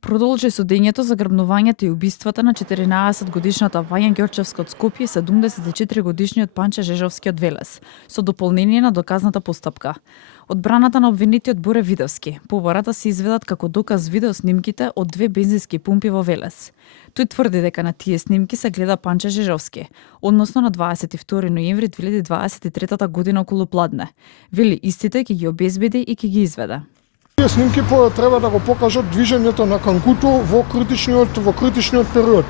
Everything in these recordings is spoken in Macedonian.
Продолжи судењето за грабнувањето и убиствата на 14-годишната Вања Ѓорчевска од Скопје и 74-годишниот Панче Жежовски од Велес, со дополнение на доказната постапка. Одбраната на обвинетиот Боре Видовски, побарата се изведат како доказ видеоснимките од две бензински пумпи во Велес. Тој тврди дека на тие снимки се гледа Панче Жежовски, односно на 22 ноември 2023 година околу пладне. Вели истите ќе ги обезбеди и ќе ги изведе. Тие снимки треба да го покажат движењето на Кангуто во критичниот период.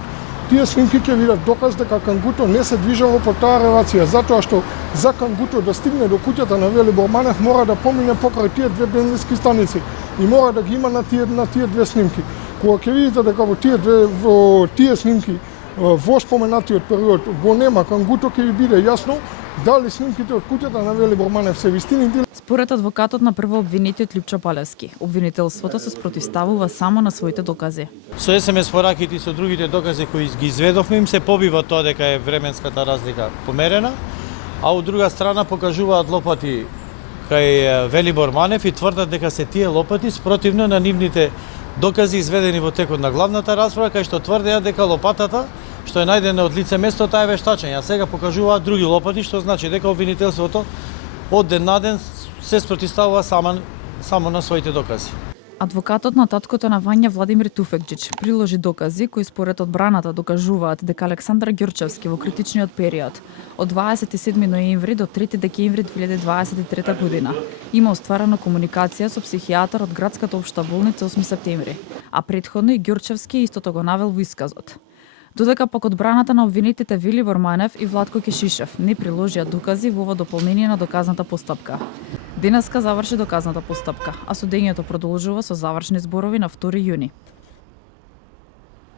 Тие снимки ќе видат доказ дека Кангуто не се движело по таа релација, затоа што за Кангуто да стигне до куќата на Велибор Манев мора да помине покрај тие две бензински станици и мора да ги има на тие две снимки. Кога ќе видите дека во тие снимки во споменатиот период го нема Кангуто, ќе ви биде јасно дали снимките од куќата на Велибор Манев се вистини. Според адвокатот на прво обвинетиот Лјупчо Палевски, обвинителството се спротивставува само на своите докази. Со СМС пораките и со другите докази кои ги изведовме, им се побива тоа дека е временската разлика померена, а од друга страна покажуваат лопати кај Велибор Манев и тврдат дека се тие лопати спротивно на нивните докази изведени во текот на главната расправа, кај што тврдеа дека лопатата што е најдена од лице место, таа е вештачење, а сега покажуваат други лопати, што значи дека обвинителството од ден на ден се спротивставува само на своите докази. Адвокатот на таткото на Вања Владимир Туфекџич приложи докази кои според одбраната докажуваат дека Александар Ѓорчевски во критичниот период од 27 ноември до 3 декември 2023 година има остварено комуникација со психијатар од градската општа болница 8 септември, а претходно и Ѓорчевски истото го навел во исказот. Додека пак одбраната на обвинетите Велибор Манев и Владко Кешишев не приложија докази во ова дополнение на доказната постапка. Денеска заврши доказната постапка, а судењето продолжува со завршни зборови на 2 јуни.